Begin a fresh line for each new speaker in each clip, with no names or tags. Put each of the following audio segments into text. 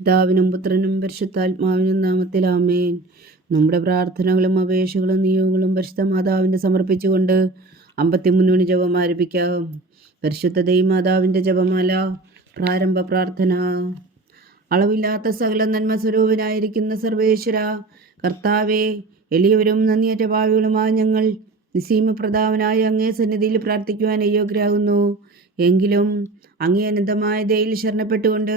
പിതാവിനും പുത്രനും പരിശുദ്ധാത്മാവിനും നാമത്തിൽ ആമേൻ. നമ്മുടെ പ്രാർത്ഥനകളും അപേക്ഷകളും നിയോഗങ്ങളും പരിശുദ്ധ മാതാവിന്റെ സമർപ്പിച്ചുകൊണ്ട് അമ്പത്തിമൂന്നിന് ജപം ആരംഭിക്കാം. പരിശുദ്ധ ദൈമാതാവിന്റെ ജപമാല പ്രാരംഭ പ്രാർത്ഥന. അളവില്ലാത്ത സകല നന്മ സ്വരൂപനായിരിക്കുന്ന സർവേശ്വര കർത്താവെ എളിയവരും നന്ദിയേറ്റ ഭാവികളുമായ ഞങ്ങൾ നിസീമപ്രധാവനായ അങ്ങേ സന്നിധിയിൽ പ്രാർത്ഥിക്കുവാൻ അയോഗ്യരാകുന്നു എങ്കിലും അങ്ങേ അനന്തമായ ദയിൽ ശരണപ്പെട്ടുകൊണ്ട്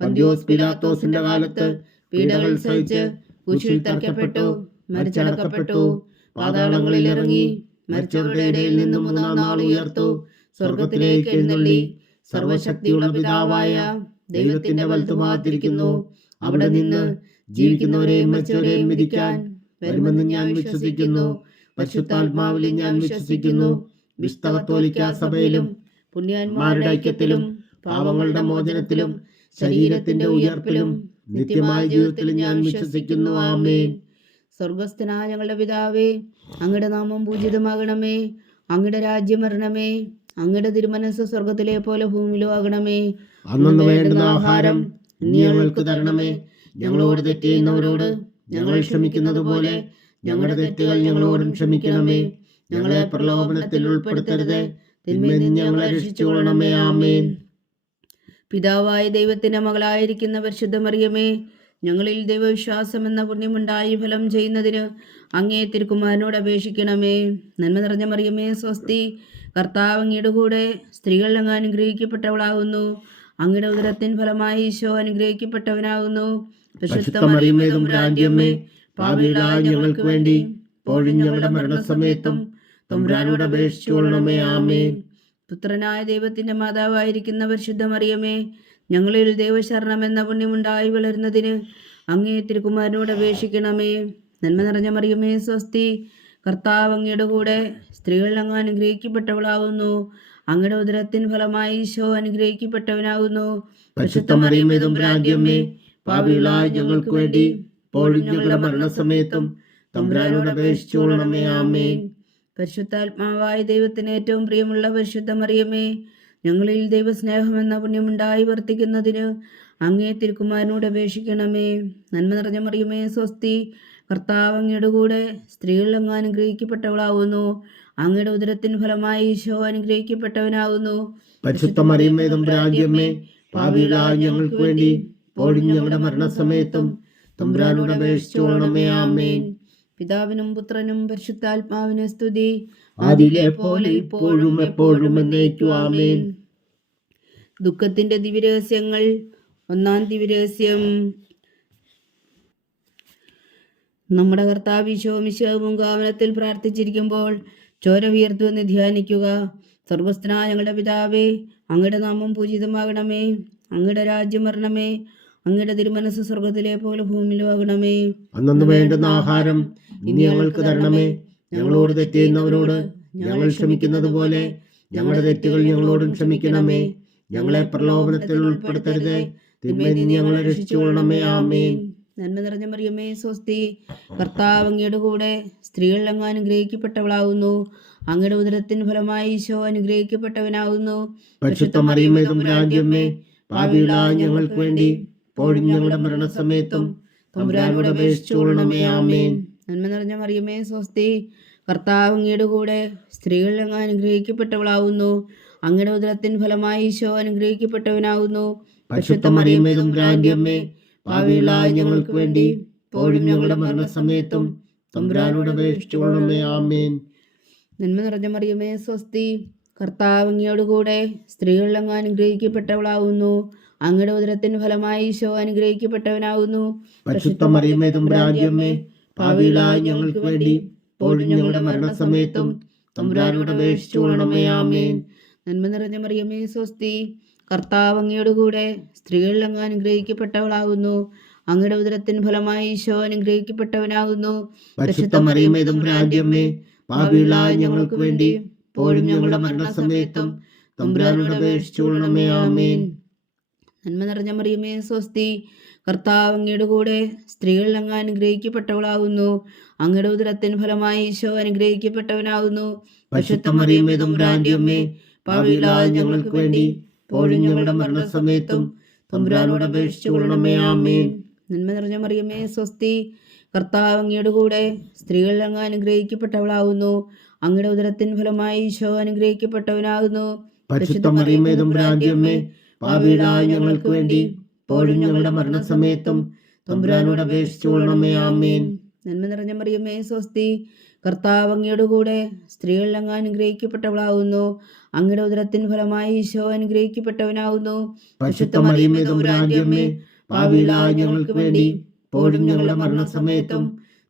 പന്തിയോസ് പിലാത്തോസിന്റെ കാലത്ത് പീഡകൾ സഹിച്ച് കുശിൽ തറക്കപ്പെട്ടു മരിച്ചടക്കപ്പെട്ടു. പാതാളങ്ങളിൽ ഇറങ്ങി മരിച്ചവരുടെ ഇടയിൽ നിന്നും മൂന്നാം നാൾ ഉയർത്തു. സ്വർഗത്തിലേക്ക് എഴുന്നള്ളി. സർവശക്തിയുള്ള പിതാവായ ദൈവത്തിന്റെ വലത്തുഭാഗത്തിരിക്കുന്നു. അവിടെ നിന്ന് ജീവിക്കുന്നവരെയും മരിച്ചവരെയും വിധിക്കാൻ വരുമെന്ന് ഞാൻ വിശ്വസിക്കുന്നു. പരിശുദ്ധാത്മാവിൽ ഞാൻ വിശ്വസിക്കുന്നു. വിസ്തകത്തോലിക്ക സഭയിലും പുണ്യന്മാരുടെ ഐക്യത്തിലും പാവങ്ങളുടെ മോചനത്തിലും ശരീരത്തിന്റെ ഉയർപ്പിലും നിത്യമായ ജീവിതത്തിലും ഞാൻ വിശ്വസിക്കുന്നു. ആമേൻ.
സ്വർഗസ്ഥനായ ഞങ്ങളുടെ പിതാവേ അങ്ങയുടെ നാമം പൂജിതമാകണമേ. അങ്ങയുടെ രാജ്യം വരണമേ. അങ്ങയുടെ തിരുമനസ് സ്വർഗത്തിലെ പോലെ ഭൂമിയിലും ആകണമേ.
അന്നു വേണ്ടുന്ന ആഹാരം നീ ഞങ്ങൾക്ക് തരണമേ. ഞങ്ങളോട് തെറ്റ് ചെയ്യുന്നവരോട് ഞങ്ങൾ ക്ഷമിക്കുന്നത് പോലെ ഞങ്ങളുടെ തെറ്റുകൾ ഞങ്ങളോടും ക്ഷമിക്കണമേ. ഞങ്ങളെ പ്രലോഭനത്തിൽ ഉൾപ്പെടുത്തരുത്. തിന്മയിൽ നിന്ന് ഞങ്ങളെ രക്ഷിച്ചുകൊള്ളണമേ. ആമേൻ.
പിതാവായ ദൈവത്തിന്റെ മകളായിരിക്കുന്ന പരിശുദ്ധ മറിയമേ ഞങ്ങളിൽ ദൈവവിശ്വാസം എന്ന പുണ്യമുണ്ടായി ഫലം ചെയ്യുന്നതിന് അങ്ങേ തിരുക്കുമാരനോട് അപേക്ഷിക്കണമേ. നന്മ നിറഞ്ഞ മറിയമേ സ്വസ്തി. കർത്താവ് അങ്ങയുടെ കൂടെ സ്ത്രീകൾ അങ്ങ് അനുഗ്രഹിക്കപ്പെട്ടവളാകുന്നു. അങ്ങയുടെ ഉദരത്തിൻ ഫലമായി ഈശോ അനുഗ്രഹിക്കപ്പെട്ടവനാകുന്നു.
ഞങ്ങൾക്ക് വേണ്ടി സമയത്തും ഞങ്ങളുടെ മരണസമയത്തും തമ്പുരാനോട് അപേക്ഷിച്ചുകൊള്ളണമേ. ആമേൻ.
പുത്രനായ ദൈവത്തിന്റെ മാതാവായിരിക്കുന്ന പരിശുദ്ധ മറിയമേ ഞങ്ങളിൽ ദൈവശരണം എന്ന പുണ്യമുണ്ടായി വളരുന്നതിന് അങ്ങേ തിരുക്കുമാരനോട് അപേക്ഷിക്കണമേ. നന്മ നിറഞ്ഞ മറിയമേ സ്വസ്തി. കർത്താവ് അങ്ങയുടെ കൂടെ സ്ത്രീകൾ അങ്ങ് അനുഗ്രഹിക്കപ്പെട്ടവളാകുന്നു അങ്ങയുടെ ഉദരത്തിൻ ഫലമായി ഈശോ അനുഗ്രഹിക്കപ്പെട്ടവനാകുന്നു
പരിശുദ്ധ മറിയമേ ഞങ്ങൾക്ക് വേണ്ടി ഇപ്പോഴും ഞങ്ങളുടെ മരണസമയത്തും തമ്പുരാനോട് അപേക്ഷിച്ചോളണമേ ആമേൻ.
പരിശുദ്ധാത്മാവായ ദൈവത്തിന് ഏറ്റവും പ്രിയമുള്ള പരിശുദ്ധ മറിയമേ ഞങ്ങളിൽ ദൈവസ്നേഹം എന്ന പുണ്യമുണ്ടായി വർത്തിക്കുന്നതിന് അങ്ങേ തിരുക്കുമാരനോട് അപേക്ഷിക്കണമേ. നന്മ നിറഞ്ഞ മറിയമേ സ്വസ്തി കർത്താവ് അങ്ങയുടെ കൂടെ സ്ത്രീകൾ അങ്ങ് അനുഗ്രഹിക്കപ്പെട്ടവളാകുന്നു അങ്ങയുടെ ഉദരത്തിന് ഫലമായി ഈശോ അനുഗ്രഹിക്കപ്പെട്ടവനാകുന്നു
പരിശുദ്ധ മറിയമ്മേ ഞങ്ങൾക്ക് വേണ്ടി മരണസമയത്തും തമ്പുരാനോട് അപേക്ഷിച്ചുകൊള്ളണമേ ആമേൻ.
പിതാവിനും പുത്രനും പരിശുദ്ധാത്മാവിന് സ്തുതി.
അതിലെ പോലെ ഇപ്പോഴും എപ്പോഴും
ദുഃഖത്തിന്റെ ദിവ്യരഹസ്യങ്ങൾ. ഒന്നാം ദിവ്യരഹസ്യം. നമ്മുടെ കർത്താവ് ശോമിശവും കാവനത്തിൽ പ്രാർത്ഥിച്ചിരിക്കുമ്പോൾ ചോര ഉയർത്തുവെന്ന് ധ്യാനിക്കുക. സർവസ്ഥനായ ഞങ്ങളുടെ പിതാവേ അങ്ങയുടെ നാമം പൂജിതമാകണമേ. അങ്ങയുടെ രാജ്യം വരണമേ. അങ്ങയുടെ തിരുമനസ് സ്വർഗത്തിലെ പോലെ ഭൂമിയിലും ആകണമേ
അന്നു വേണ്ടുന്ന ആഹാരം ഇനി ഞങ്ങൾക്ക് തരണമേ. ഞങ്ങളോട് തെറ്റിയുന്നവരോട് ഞങ്ങൾ ക്ഷമിക്കുന്നത് പോലെ ഞങ്ങളുടെ തെറ്റുകൾ ഞങ്ങളോടും ക്ഷമിക്കണമേ. ഞങ്ങളെ പ്രലോഭനത്തിൽ ഉൾപ്പെടുത്തരുത്. തിന്മയിൽ നിന്ന് ഞങ്ങളെ രക്ഷിച്ചുകൊള്ളണമേ. ആമേൻ.
നന്മ നിറഞ്ഞ മറിയമേ സ്വസ്തി. കർത്താവ് അങ്ങയുടെ കൂടെ സ്ത്രീകൾ അങ്ങ് അനുഗ്രഹിക്കപ്പെട്ടവളാകുന്നു അങ്ങയുടെ ഉദരത്തിന് ഫലമായി ഈശോ അനുഗ്രഹിക്കപ്പെട്ടവനാകുന്നു
പരിശുദ്ധ മറിയമ്മേ തമ്പുരാന്റിയമ്മേ പാപികളായ ഞങ്ങൾക്ക് വേണ്ടി ഇപ്പോഴും ഞങ്ങളുടെ മരണസമയത്തും തമ്പുരാനോട് അപേക്ഷിച്ചുകൊള്ളണമേ. ആമേൻ.
നന്മ നിറഞ്ഞ മറിയമേ സ്വസ്തി. കർത്താവ് അങ്ങയുടെ കൂടെ സ്ത്രീകൾ അങ്ങ് അനുഗ്രഹിക്കപ്പെട്ടവളാവുന്നു. അങ്ങയുടെ ഉദരത്തിൻ ഫലമായി ഈശോ അനുഗ്രഹിക്കപ്പെട്ടവനാവുന്നു.
പരിശുദ്ധ മറിയമ്മേ തമ്പുരാന്റിയമ്മേ പാപികളായ ഞങ്ങൾക്ക് വേണ്ടി ഇപ്പോഴും ഞങ്ങളുടെ മരണസമയത്തും തമ്പുരാനോട് അപേക്ഷിച്ചുകൊള്ളണമേ. ആമേൻ.
നന്മ നിറഞ്ഞ മറിയമേ സ്വസ്തി. കർത്താവ് അങ്ങയോട് കൂടെ സ്ത്രീകൾ അങ്ങ് അനുഗ്രഹിക്കപ്പെട്ടവളാകുന്നു അങ്ങയുടെ ഉദരത്തിന് ഫലമായി ഈശോ അനുഗ്രഹിക്കപ്പെട്ടവനാകുന്നു
ഞങ്ങൾക്ക് വേണ്ടി ഞങ്ങളുടെ മരണസമയത്തും തമ്പുരാനോട് അപേക്ഷിച്ചുകൊള്ളണമേ ആമേൻ.
നന്മ നിറഞ്ഞ മറിയമേ സ്വസ്തി കർത്താവ് അങ്ങയോട് കൂടെ സ്ത്രീകളിൽ അങ്ങ് അനുഗ്രഹിക്കപ്പെട്ടവളാകുന്നു. അങ്ങയുടെ ഉദരത്തിന് ഫലമായി ഈശോ അനുഗ്രഹിക്കപ്പെട്ടവനാകുന്നു.
ഞങ്ങൾക്ക് വേണ്ടി ഇപ്പോഴും ഞങ്ങളുടെ മരണസമയത്തും തമ്പുരാനോട് അപേക്ഷിച്ചുകൊള്ളണമേ ആമേൻ.
നന്മ നിറഞ്ഞ മറിയമേ സ്വസ്തി. കർത്താവ് അങ്ങയുടെ കൂടെ സ്ത്രീകളിൽ അങ്ങ് അനുഗ്രഹിക്കപ്പെട്ടവളാകുന്നു അങ്ങയുടെ ഉദരത്തിൻ ഫലമായി ഈശോ അനുഗ്രഹിക്കപ്പെട്ടവനാകുന്നു
ഞങ്ങൾക്ക് വേണ്ടി പോഴും ഞങ്ങളുടെ മരണസമയത്തും തമ്പുരാനോട് അപേക്ഷിച്ചുകൊള്ളണമേ ആമേ
നന്മ നിറഞ്ഞ മറിയമേ സ്വസ്തി. കർത്താവ് അങ്ങയുടെ കൂടെ സ്ത്രീകളിൽ അങ്ങ് അനുഗ്രഹിക്കപ്പെട്ടവളാകുന്നു അങ്ങയുടെ ഉദരത്തിൻ ഫലമായി ഈശോ അനുഗ്രഹിക്കപ്പെട്ടവനാകുന്നു
പരിശുദ്ധ മറിയമേ തമ്പുരാന്റിയമ്മേ പാപികളായ ഞങ്ങൾക്ക് വേണ്ടി ഇപ്പോഴും ഞങ്ങളുടെ മരണസമയത്തും തമ്പുരാനോട് അപേക്ഷിച്ചുകൊള്ളണമേ ആമീൻ.
നന്മ നിറഞ്ഞ മറിയമേ സ്വസ്തി. കർത്താവ് അങ്ങയുടെ കൂടെ സ്ത്രീകളിൽ അങ്ങ് അനുഗ്രഹിക്കപ്പെട്ടവളാകുന്നു അങ്ങയുടെ ഉദരത്തിൻ ഫലമായി ഈശോ അനുഗ്രഹിക്കപ്പെട്ടവനാകുന്നു
ഞങ്ങൾക്ക് വേണ്ടി ഇപ്പോഴും ഞങ്ങളുടെ മരണസമയത്തും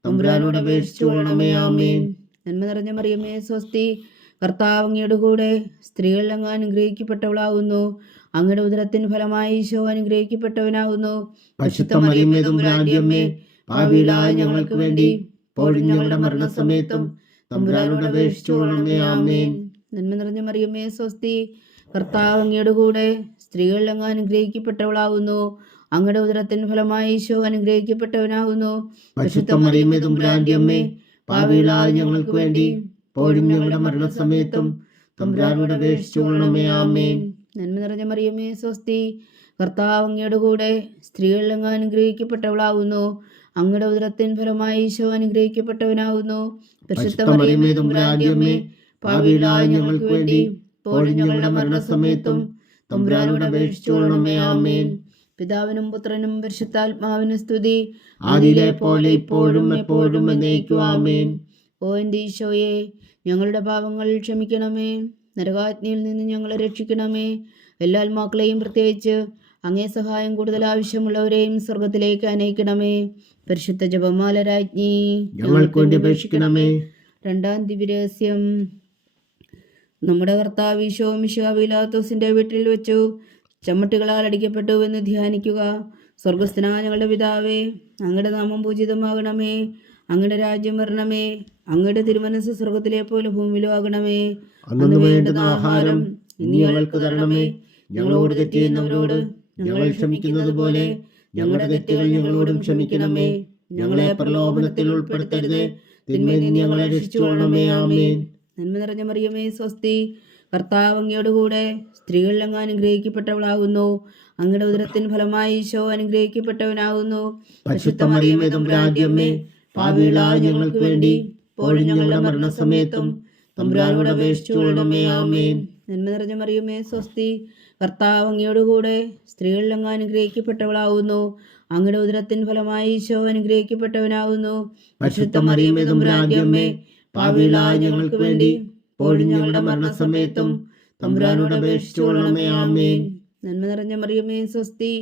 തമ്പുരാനോട് അപേക്ഷിച്ചുകൊള്ളണമേ ആമേൻ.
നന്മ നിറഞ്ഞ മറിയമേ സ്വസ്തി. കർത്താവ് അങ്ങയുടെ കൂടെ സ്ത്രീകളിൽ അങ്ങ് അനുഗ്രഹിക്കപ്പെട്ടവളാകുന്നു അങ്ങയുടെ ഉദരത്തിന് ഫലമായി ഈശോ അനുഗ്രഹിക്കപ്പെട്ടവനാകുന്നു.
ഞങ്ങൾക്ക് വേണ്ടി ഞങ്ങളുടെ മരണസമയത്തും തമ്പുരാനോട് അപേക്ഷിച്ചുകൊള്ളണമേ ആമേൻ.
നന്മ നിറഞ്ഞ മറിയമേ സ്വസ്തി. കർത്താവ് അങ്ങയുടെ കൂടെ സ്ത്രീകളിൽ അങ്ങ് അനുഗ്രഹിക്കപ്പെട്ടവളാകുന്നു. അങ്ങയുടെ ഉദരത്തിന് ഫലമായി ഈശോ അനുഗ്രഹിക്കപ്പെട്ടവനാകുന്നു.
പരിശുദ്ധ മറിയമേ തമ്പുരാന്റിയമ്മേ പാപികളായ ഞങ്ങൾക്ക് വേണ്ടി പോഴും ഞങ്ങളുടെ മരണസമയത്തും തമ്പുരാനോട് അപേക്ഷിച്ചുകൊള്ളണമേ ആമേൻ.
നന്മ നിറഞ്ഞ മറിയമേ സ്വസ്തി. കർത്താവ് അങ്ങയുടെ കൂടെ സ്ത്രീകളിൽ അങ്ങ് അനുഗ്രഹിക്കപ്പെട്ടവളാകുന്നു അങ്ങയുടെ ഉദരത്തിൻ ഫലമായി ഈശോ അനുഗ്രഹിക്കപ്പെട്ടവനാകുന്നു
പരിശുദ്ധ മറിയമേ തമ്പുരാന്റിയമ്മേ ഞങ്ങൾക്ക് വേണ്ടി ഇപ്പോഴും ഞങ്ങളുടെ മരണസമയത്തും തമ്പുരാനോട് അപേക്ഷിച്ചുകൊള്ളണമേ ആമേൻ.
പിതാവിനും പുത്രനും പരിശുദ്ധാത്മാവിന് സ്തുതി.
ആദിയിലെ പോലെ ഇപ്പോഴും എപ്പോഴും എന്നേക്കും ആമേൻ.
ഓ എന്റെ ഈശോയെ ഞങ്ങളുടെ പാപങ്ങൾ ക്ഷമിക്കണമേ. നരകാജ്ഞയിൽ നിന്ന് ഞങ്ങളെ രക്ഷിക്കണമേ. എല്ലാ ആത്മാക്കളെയും പ്രത്യേകിച്ച് അങ്ങേ സഹായം കൂടുതൽ ആവശ്യമുള്ളവരെയും സ്വർഗത്തിലേക്ക് അനയിക്കണമേ. പരിശുദ്ധ ജപമാല രാജ്ഞി
ഞങ്ങൾക്ക് വേണ്ടി അപേക്ഷിക്കണമേ.
രണ്ടാം ദിവ്യരഹസ്യം. നമ്മുടെ കർത്താവ് ഈശോ മിശാബിലാത്തോസിന്റെ വീട്ടിൽ വെച്ചു. ചമ്മട്ടുകളാൽ അടിക്കപ്പെട്ടു എന്ന് ധ്യാനിക്കുക. സ്വർഗസ്ഥനാ ഞങ്ങളുടെ പിതാവേ അങ്ങയുടെ നാമം പൂജിതമാകണമേ. അങ്ങയുടെ രാജ്യം വരണമേ അങ്ങയുടെ തിരുമനസ് സ്വർഗത്തിലെ പോലെ ഭൂമിയിലും ആകണമേ.
അന്നു വേണ്ടുന്ന ആഹാരം ഇനി ഞങ്ങൾക്ക് തരണമേ. ഞങ്ങളോട് തെറ്റ് ചെയ്യുന്നവരോട് ഞങ്ങൾ ക്ഷമിക്കുന്നത് പോലെ ഞങ്ങളുടെ തെറ്റുകൾ ഞങ്ങളോടും ക്ഷമിക്കണമേ. ഞങ്ങളെ പ്രലോഭനത്തിൽ ഉൾപ്പെടുത്തരുത്. തിന്മയിൽ നിന്ന് ഞങ്ങളെ രക്ഷിച്ചുകൊള്ളണമേ. ആമേൻ.
നന്മ നിറഞ്ഞ മറിയമേ സ്വസ്തി. കർത്താവ് അങ്ങയുടെ കൂടെ സ്ത്രീകളിൽ അങ്ങ് അനുഗ്രഹിക്കപ്പെട്ടവളാകുന്നു. അങ്ങയുടെ ഉദരത്തിൻ ഫലമായി ഈശോ അനുഗ്രഹിക്കപ്പെട്ടവനാകുന്നു.
പരിശുദ്ധ മറിയമേ തമ്പുരാന്റിയമ്മേ പാപികളായ ഞങ്ങൾക്ക് വേണ്ടി ഇപ്പോഴും ഞങ്ങളുടെ മരണസമയത്തും തമ്പുരാനോട് അപേക്ഷിച്ചുകൊള്ളണമേ ആമേൻ.
നന്മ നിറഞ്ഞ മറിയുമേ സ്വസ്തി. കർത്താവ് അങ്ങയോടുകൂടെ സ്ത്രീകളിൽ അങ്ങ് അനുഗ്രഹിക്കപ്പെട്ടവളാവുന്നു. അങ്ങയുടെ ഉദരത്തിൻ ഫലമായി ഈശോ അനുഗ്രഹിക്കപ്പെട്ടവനാവുന്നു.
പരിശുദ്ധ മറിയമേ തമ്പുരാന്റിയമ്മേ പാപികളായ ഞങ്ങൾക്ക് വേണ്ടി ഇപ്പോഴും ഞങ്ങളുടെ മരണസമയത്തും തമ്പുരാനോട് അപേക്ഷിച്ചുകൊള്ളണമേ ആമേൻ.
നന്മ നിറഞ്ഞ മറിയമേ സ്വസ്തി.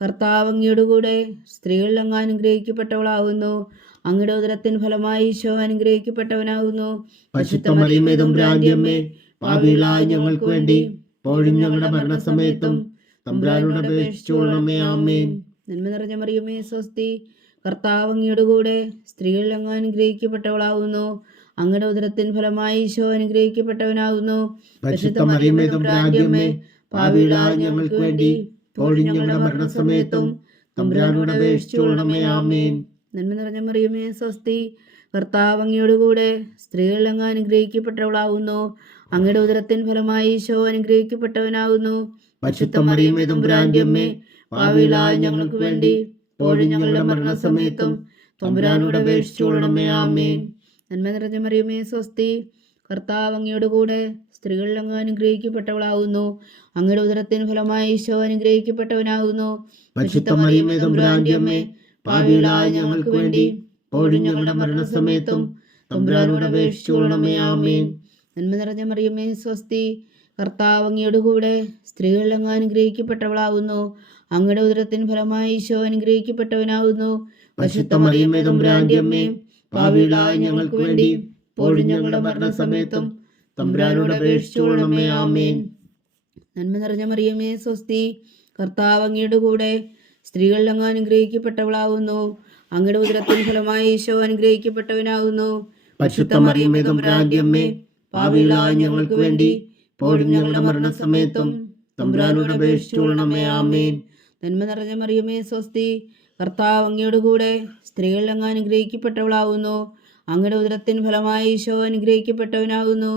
കർത്താവ് അങ്ങയുടെ കൂടെ സ്ത്രീകളിൽ അങ്ങ് അനുഗ്രഹിക്കപ്പെട്ടവളാകുന്നു അങ്ങയുടെ ഉദരത്തിൻ ഫലമായി ഈശോ അനുഗ്രഹിക്കപ്പെട്ടവനാകുന്നു.
പാപികളായ ഞങ്ങൾക്ക് വേണ്ടി ഇപ്പോഴും ഞങ്ങളുടെ മരണസമയത്തും തമ്പുരാനോട് അപേക്ഷിച്ചുകൊള്ളണമേ ആമേൻ.
നന്മ നിറഞ്ഞ മറിയമേ സ്വസ്തി കർത്താവ് അങ്ങയുടെ കൂടെ സ്ത്രീകൾ അങ്ങ് അനുഗ്രഹിക്കപ്പെട്ടവളാകുന്നു. അങ്ങയുടെ ഉദരത്തിൻ ഫലമായി ഈശോ അനുഗ്രഹിക്കപ്പെട്ടവനാകുന്നു.
പാപികളായ ഞങ്ങൾക്ക് വേണ്ടി ഇപ്പോഴും ഞങ്ങളുടെ മരണസമയത്തും തമ്പുരാനോട് അപേക്ഷിച്ചോളണമേ ആമേൻ.
നന്മ നിറഞ്ഞ മറിയമേ സ്വസ്തി. കർത്താവ് അങ്ങയോടുകൂടെ സ്ത്രീകളിൽ അങ്ങ് അനുഗ്രഹിക്കപ്പെട്ടവളാകുന്നു അങ്ങയുടെ ഉദരത്തിൻ ഫലമായി ഈശോ അനുഗ്രഹിക്കപ്പെട്ടവനാകുന്നു
മറിയമേ തമ്പുരാന്റിയമ്മേ ഞങ്ങൾക്ക് വേണ്ടി ഇപ്പോഴും ഞങ്ങളുടെ മരണസമയത്തും തമ്പുരാനോട് അപേക്ഷിച്ചുകൊള്ളണമേ ആമേൻ.
നന്മ നിറഞ്ഞ മറിയമേ സ്വസ്തി. കർത്താവ് അങ്ങയുടെ കൂടെ സ്ത്രീകളിൽ അങ്ങ് അനുഗ്രഹിക്കപ്പെട്ടവളാകുന്നു അങ്ങയുടെ ഉദരത്തിൻ ഫലമായി ഈശോ അനുഗ്രഹിക്കപ്പെട്ടവനാകുന്നു
പാപികളായ ഞങ്ങൾക്ക് വേണ്ടി ഇപ്പോഴും ഞങ്ങളുടെ മരണസമയത്തും തമ്പുരാനോട് അപേക്ഷിച്ചുകൊള്ളണമേ ആമേൻ.
നന്മ നിറഞ്ഞ മറിയമേ സ്വസ്തി. കർത്താവ് അങ്ങയുടെ കൂടെ സ്ത്രീകളിൽ അങ്ങ് അനുഗ്രഹിക്കപ്പെട്ടവളാകുന്നു. അങ്ങയുടെ ഉദരത്തിന് ഫലമായി ഈശോ അനുഗ്രഹിക്കപ്പെട്ടവനാകുന്നു.
പശുത്ത മറിയമ്മേ തമ്പുരാന്റെ അമ്മേ പാപികളായ ഞങ്ങൾക്ക് വേണ്ടി ഇപ്പോഴും ഞങ്ങളുടെ മരണസമയത്തും തമ്പുരാനോട് അപേക്ഷിച്ചുകൊള്ളണമേ ആമേൻ.
നന്മ നിറഞ്ഞ മറിയമേ സ്വസ്തി. കർത്താവ് അങ്ങയുടെ കൂടെ സ്ത്രീകൾ അങ്ങ് അനുഗ്രഹിക്കപ്പെട്ടവളാകുന്നു അങ്ങയുടെ ഉദരത്തിൻ ഫലമായി ഈശോ അനുഗ്രഹിക്കപ്പെട്ടവനാകുന്നു
പാപികളായ ഞങ്ങൾക്ക് വേണ്ടി പോഴും ഞങ്ങളുടെ മരണസമയത്തും തമ്പുരാനോട് അപേക്ഷിച്ചുകൊള്ളണമേ ആമേൻ.
നന്മ നിറഞ്ഞ മറിയമേ സ്വസ്തി കർത്താവ് അങ്ങയോട് കൂടെ സ്ത്രീകളിൽ അങ്ങ് അനുഗ്രഹിക്കപ്പെട്ടവളാകുന്നു അങ്ങയുടെ ഉദരത്തിൻ ഫലമായി ഈശോ അനുഗ്രഹിക്കപ്പെട്ടവനാകുന്നു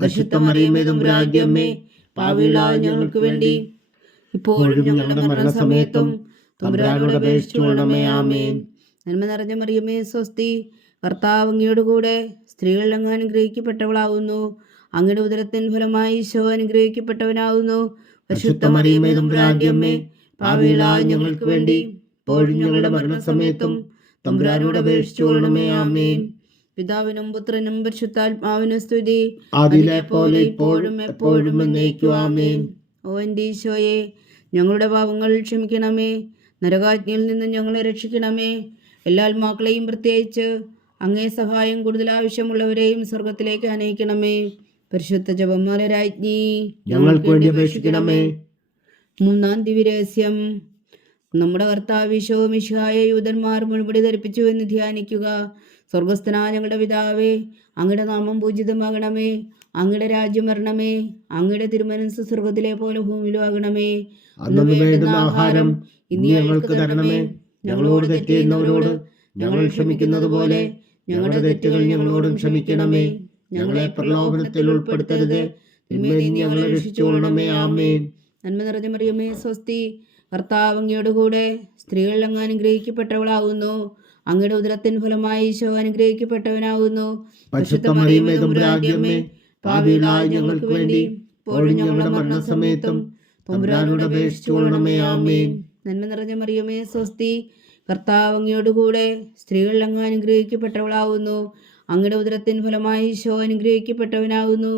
പരിശുദ്ധ മറിയമേ തമ്പുരാന്റെ അമ്മേ
ഞങ്ങൾക്ക് വേണ്ടി ഇപ്പോഴും ഞങ്ങളുടെ മരണസമയത്തും
തമ്പുരാനോട് അപേക്ഷിച്ചുകൊള്ളണമേ ആമേൻ.
നന്മ നിറഞ്ഞ മറിയമേ സ്വസ്തി. കർത്താവ് അങ്ങയുടെ കൂടെ സ്ത്രീകൾ അങ്ങ് അനുഗ്രഹിക്കപ്പെട്ടവളാകുന്നു അങ്ങയുടെ ഉദരത്തിൻ ഫലമായി ഈശോ അനുഗ്രഹിക്കപ്പെട്ടവനാകുന്നു
പരിശുദ്ധ മറിയമേ തമ്പുരാന്റെ അമ്മേ പാപികളായ ഞങ്ങൾക്ക് വേണ്ടി ഇപ്പോഴും ഞങ്ങളുടെ മരണസമയത്തും തമ്പുരാനോട് അപേക്ഷിച്ചുകൊള്ളണമേ ആമേൻ.
പിതാവിനും പുത്രനും പരിശുദ്ധാത്മാവിനും സ്തുതി.
അതിലെ പോലെ ഇപ്പോഴും എപ്പോഴും എന്നേക്കും ആമേൻ.
ഓ എന്റെ ഈശോയെ ഞങ്ങളുടെ പാപങ്ങൾ ക്ഷമിക്കണമേ. നരകാജ്ഞയിൽ നിന്ന് ഞങ്ങളെ രക്ഷിക്കണമേ. എല്ലാ ആത്മാക്കളെയും പ്രത്യേകിച്ച് അങ്ങേ സഹായം കൂടുതൽ ആവശ്യമുള്ളവരെയും സ്വർഗത്തിലേക്ക് അനയിക്കണമേ. പരിശുദ്ധ ജപമാല രാജ്ഞി
ഞങ്ങൾക്ക് വേണ്ടി അപേക്ഷിക്കണമേ.
മൂന്നാം ദിവ്യരഹസ്യം. നമ്മുടെ കർത്താവിശോ മിഷായ യൂതന്മാർ മുൻപടി ധരിപ്പിച്ചു എന്ന് ധ്യാനിക്കുക. സ്വർഗസ്ഥനാ ഞങ്ങളുടെ പിതാവേ അങ്ങയുടെ നാമം പൂജിതമാകണമേ. അങ്ങയുടെ രാജ്യം വരണമേ. അങ്ങയുടെ തിരുമനസ് സ്വർഗത്തിലെ പോലെ ഭൂമിയിലും ആകണമേ.
ആഹാരം ഇനി ഞങ്ങൾക്ക് തരണമേ. ഞങ്ങളോട് തെറ്റ് ചെയ്യുന്നവരോട് ഞങ്ങൾ ക്ഷമിക്കുന്നത് പോലെ ഞങ്ങളുടെ തെറ്റുകൾ ഞങ്ങളോടും ക്ഷമിക്കണമേ. ഞങ്ങളെ പ്രലോഭനത്തിൽ ഉൾപ്പെടുത്തരുത്. ഞങ്ങളെ രക്ഷിച്ചുകൊള്ളണമേ. ആമേൻ.
നന്മ നിറഞ്ഞ മറിയമേ സ്വസ്തി. കർത്താവ് അങ്ങയോട് കൂടെ സ്ത്രീകളിൽ അങ്ങ് അനുഗ്രഹിക്കപ്പെട്ടവളാകുന്നു അങ്ങയുടെ ഉദരത്തിൻ ഫലമായി ഈശോ അനുഗ്രഹിക്കപ്പെട്ടവനാകുന്നു
പാപികളായ ഞങ്ങൾക്ക് വേണ്ടി ഇപ്പോഴും ഞങ്ങളുടെ മരണസമയത്തും തമ്പുരാനോട് അപേക്ഷിച്ചുകൊള്ളണമേ ആമേൻ.
നന്മ നിറഞ്ഞ മറിയമേ സ്വസ്തി. കർത്താവ് അങ്ങയോടുകൂടെ സ്ത്രീകൾ അങ്ങ് അനുഗ്രഹിക്കപ്പെട്ടവളാവുന്നു. അങ്ങയുടെ ഉദരത്തിൻ ഫലമായി ഈശോ അനുഗ്രഹിക്കപ്പെട്ടവനാകുന്നു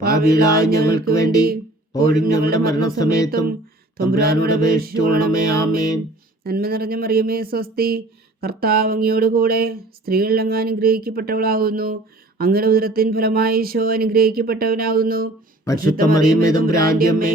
പാപികളായ ഞങ്ങൾക്ക് വേണ്ടി ഇപ്പോഴും ഞങ്ങളുടെ മരണസമയത്തും തമ്പുരാനോട് അപേക്ഷിച്ചോളണമേ ആമേൻ.
നന്മ നിറഞ്ഞ മറിയമേ സ്വസ്തി. കർത്താവ് അങ്ങയോടുകൂടെ സ്ത്രീകൾ അങ്ങ് അനുഗ്രഹിക്കപ്പെട്ടവളാകുന്നു അങ്ങയുടെ ഉദരത്തിൻ ഫലമായി ഈശോ അനുഗ്രഹിക്കപ്പെട്ടവനാകുന്നു
പരിശുദ്ധ മറിയമേ തമ്പുരാന്റെ അമ്മേ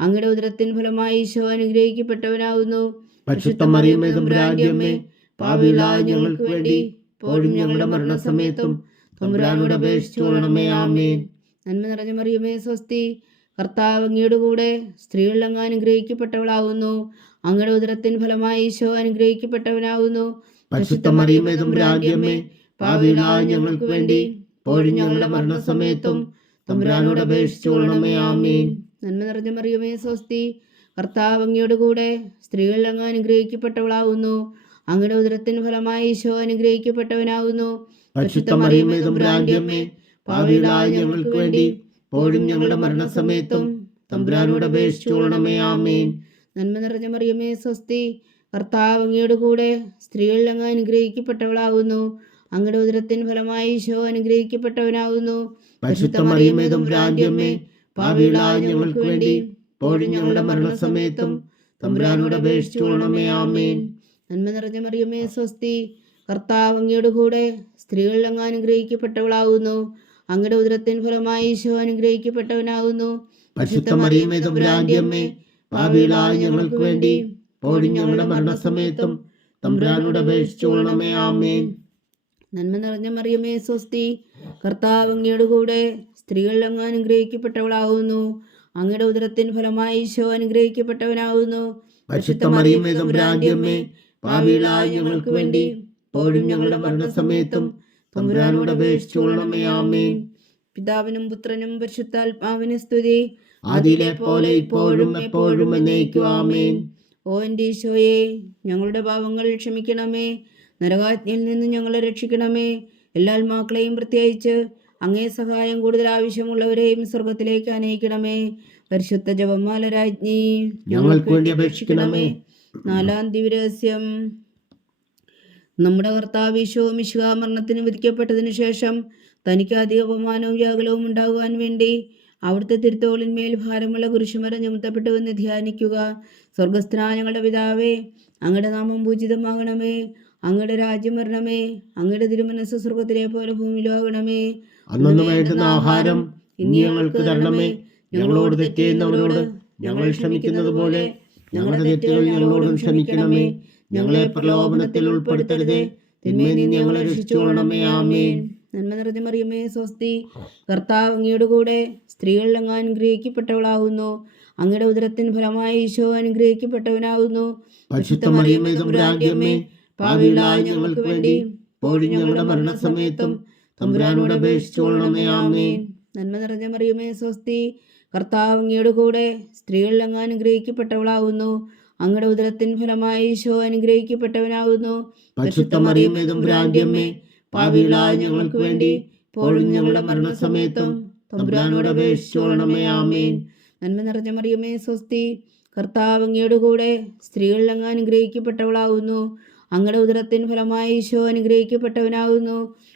അങ്ങയുടെ ഉദരത്തിൻ ഫലമായി ഈശോ അനുഗ്രഹിക്കപ്പെട്ടവനാവുന്നു
പരിശുദ്ധ മറിയമേ തമ്പുരാന്റെ പാപികളായ ഞങ്ങൾക്ക് വേണ്ടി ഇപ്പോഴും ഞങ്ങളുടെ മരണസമയത്തും തമ്പുരാനോട് അപേക്ഷിച്ചുകൊള്ളണമേ ആമേൻ.
നന്മ നിറഞ്ഞ മറിയമേ സ്വസ്തി കർത്താവ് അങ്ങയുടെ കൂടെ സ്ത്രീകളിലങ്ങ് അനുഗ്രഹിക്കപ്പെട്ടവളാവുന്നു അനുഗ്രഹിക്കപ്പെട്ടവളാകുന്നു. അങ്ങയുടെ ഉദരത്തിൻ ഫലമായി ഈശോ അനുഗ്രഹിക്കപ്പെട്ടവനാവുന്നു
പരിശുദ്ധ മറിയമേ തമ്പുരാന്റെ അമ്മേ പാപികളായ ഞങ്ങൾക്ക് വേണ്ടി ഇപ്പോഴും ഞങ്ങളുടെ മരണസമയത്തും തമ്പുരാനോട് അപേക്ഷിച്ചോളണമേ ആമേൻ.
നന്മ നിറഞ്ഞ മറിയുമേ സ്വസ്തി. കർത്താവ് അങ്ങയുടെ കൂടെ സ്ത്രീകൾ അങ്ങ് അനുഗ്രഹിക്കപ്പെട്ടവളാകുന്നു അങ്ങയുടെ ഉദരത്തിന് ഫലമായി ഈശോ
അനുഗ്രഹിക്കപ്പെട്ടവനാവുന്നു. ഞങ്ങൾക്ക് വേണ്ടി പോഴും ഞങ്ങളുടെ മരണസമയത്തും തമ്പുരാനോട് അപേക്ഷിച്ചോളണമേ ആമേൻ.
നന്മ നിറഞ്ഞ മറിയുമേ സ്വസ്തി. കർത്താവ് അങ്ങയുടെ കൂടെ സ്ത്രീകൾ അങ്ങ് അനുഗ്രഹിക്കപ്പെട്ടവളാകുന്നു അങ്ങയുടെ ഉദരത്തിന് ഫലമായി ഈശോ അനുഗ്രഹിക്കപ്പെട്ടവനാകുന്നു
പരിശുദ്ധ മറിയമേ തമ്പുരാന്റെ ഞങ്ങൾക്ക് വേണ്ടി ഇപ്പോഴും ഞങ്ങളുടെ മരണസമയത്തും തമ്പുരാനോട് അപേക്ഷിച്ചുകൊള്ളണമേ ആമേൻ.
നന്മ നിറഞ്ഞ മറിയമേ സ്വസ്തി. കർത്താവ് അങ്ങയുടെ കൂടെ സ്ത്രീകളിൽ അങ്ങ് അനുഗ്രഹിക്കപ്പെട്ടവളാകുന്നു അങ്ങയുടെ ഉദരത്തിൻ ഫലമായി ഈശോ അനുഗ്രഹിക്കപ്പെട്ടവനാകുന്നു
പരിശുദ്ധ മറിയമേ തമ്പുരാന്റെ അമ്മേ പാപികളായ ഞങ്ങൾക്ക് വേണ്ടി ഇപ്പോഴും ഞങ്ങളുടെ മരണസമയത്തും തമ്പുരാനോട് അപേക്ഷിച്ചുകൊള്ളണമേ ആമേൻ.
നന്മ നിറഞ്ഞ മറിയമേ സ്വസ്തി. കർത്താവ് അങ്ങയുടെ കൂടെ സ്ത്രീകൾ അങ്ങ് അനുഗ്രഹിക്കപ്പെട്ടവളാകുന്നു. അങ്ങയുടെ ഉദരത്തിന് ഫലമായി ഈശോ അനുഗ്രഹിക്കപ്പെട്ടവനാകുന്നു.
ഞങ്ങൾക്ക് വേണ്ടി ഇപ്പോഴും ഞങ്ങളുടെ മരണസമയത്തും തമ്പുരാനോട് അപേക്ഷിച്ചുകൊള്ളണമേ ആമേൻ.
പിതാവിനും പുത്രനും പരിശുദ്ധാത്മാവിന് സ്തുതി.
അതിലെ പോലെ ഇപ്പോഴും എപ്പോഴും എന്നേക്കും ആമേൻ.
ഓ എന്റെ ഈശോയെ ഞങ്ങളുടെ പാവങ്ങൾ ക്ഷമിക്കണമേ. നരകാജ്ഞയിൽ നിന്ന് ഞങ്ങളെ രക്ഷിക്കണമേ. എല്ലാ ആത്മാക്കളെയും പ്രത്യേകിച്ച് അങ്ങേ സഹായം കൂടുതൽ ആവശ്യമുള്ളവരെയും സ്വർഗത്തിലേക്ക് അനയിക്കണമേ. പരിശുദ്ധ ജപമാല രാജ്ഞി
ഞങ്ങൾക്ക് വേണ്ടി അപേക്ഷിക്കണമേ.
നാലാം ദിവരഹസ്യം നമ്മുടെ കർത്താവ് ഈശോ മരണത്തിന് വിധിക്കപ്പെട്ടതിനു ശേഷം തനിക്ക് അധിക അപമാനവും വ്യാകുലവും ഉണ്ടാകുവാൻ വേണ്ടി അവിടുത്തെ തിരുത്തോളിന്മേൽ ഭാരമുള്ള കുരിശുമരം ചുമത്തപ്പെട്ടുവെന്ന് ധ്യാനിക്കുക. സ്വർഗസ്ഥനായ ഞങ്ങളുടെ പിതാവേ അങ്ങയുടെ നാമം പൂജിതമാകണമേ. അങ്ങയുടെ രാജ്യം വരണമേ. അങ്ങയുടെ തിരുമനസ് സ്വർഗത്തിലെ പോലെ ഭൂമിയിലാകണമേ
അന്നു വേണ്ടുന്ന ആഹാരം ഇനി ഞങ്ങൾക്ക് തരണമേ. ഞങ്ങളോട് തെറ്റെയ്യുന്നവരോട് ഞങ്ങൾ ക്ഷമിക്കുന്നത് പോലെ ഞങ്ങളുടെ തെറ്റുകൾ ഞങ്ങളോടും ക്ഷമിക്കണമേ. ഞങ്ങളെ പ്രലോഭനത്തിൽ ഉൾപ്പെടുത്തരുതേ. തിന്മയിൽ നീ ഞങ്ങളെ രക്ഷിച്ചുകൊള്ളണമേ ആമേൻ.
നന്മ നിറഞ്ഞ മറിയമേ സ്വസ്തി. കർത്താവ് അങ്ങയുടെ കൂടെ സ്ത്രീകളിൽ അങ്ങ് അനുഗ്രഹിക്കപ്പെട്ടവളാകുന്നു അങ്ങയുടെ ഉദരത്തിന് ഫലമായി ഈശോ അനുഗ്രഹിക്കപ്പെട്ടവനാകുന്നു
പരിശുദ്ധ പാവികളായ ഞങ്ങൾക്ക് വേണ്ടി ഇപ്പോഴും ഞങ്ങളുടെ മരണസമയത്തും തമ്പുരാനോട് അപേക്ഷിച്ചുകൊള്ളണമേ ആമേൻ.
നന്മ നിറഞ്ഞ മറിയുമേ സ്വസ്തി. കർത്താവ് അങ്ങയുടെ കൂടെ സ്ത്രീകളിൽ അങ്ങ് അനുഗ്രഹിക്കപ്പെട്ടവളാകുന്നു അങ്ങയുടെ ഉദരത്തിൻ ഫലമായി ഈശോ അനുഗ്രഹിക്കപ്പെട്ടവനാകുന്നു
പരിശുദ്ധ മറിയമ്മേ തമ്പുരാന്റിയമ്മേ പാവികളായ ഞങ്ങൾക്ക് വേണ്ടി ഇപ്പോഴും ഞങ്ങളുടെ മരണസമയത്തും തമ്പുരാനോട് അപേക്ഷിച്ചോളണമേ ആമേൻ.
നന്മ നിറഞ്ഞ മറിയുമേ സ്വസ്തി. കർത്താവ് അങ്ങയുടെ കൂടെ സ്ത്രീകളിൽ അങ്ങ് അനുഗ്രഹിക്കപ്പെട്ടവളാകുന്നു അങ്ങയുടെ ഉദരത്തിൻ ഫലമായി ഈശോ അനുഗ്രഹിക്കപ്പെട്ടവനാകുന്നു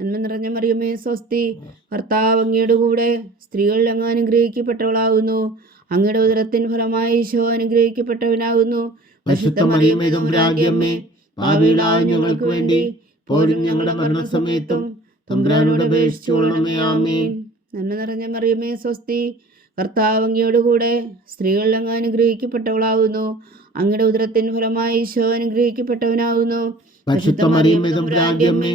നന്മ നിറഞ്ഞ മറിയമേ സ്വസ്തി. ഭർത്താവ് അങ്ങയുടെ കൂടെ സ്ത്രീകളിൽ അങ്ങ് അനുഗ്രഹിക്കപ്പെട്ടവളാകുന്നു. അങ്ങയുടെ ഉദരത്തിൻ ഫലമായി ഈശോ അനുഗ്രഹിക്കപ്പെട്ടവനാകുന്നു.
ഞങ്ങൾക്ക് വേണ്ടി പോലും ഞങ്ങളുടെ മരണസമയത്തും തമ്പുരാനോട് അപേക്ഷിച്ചുകൊള്ളണമേ ആമീൻ.
നന്മ നിറഞ്ഞ മറിയമേ സ്വസ്തി. കർത്താവ് അങ്ങയുടെ കൂടെ സ്ത്രീകളിൽ അങ്ങ് അനുഗ്രഹിക്കപ്പെട്ടവളാകുന്നു. അങ്ങയുടെ ഉദരത്തിൻ ഫലമായി ഈശോ അനുഗ്രഹിക്കപ്പെട്ടവനാകുന്നു.
പരിശുദ്ധ മറിയമ്മേ തമ്പുരാന്റിയമ്മേ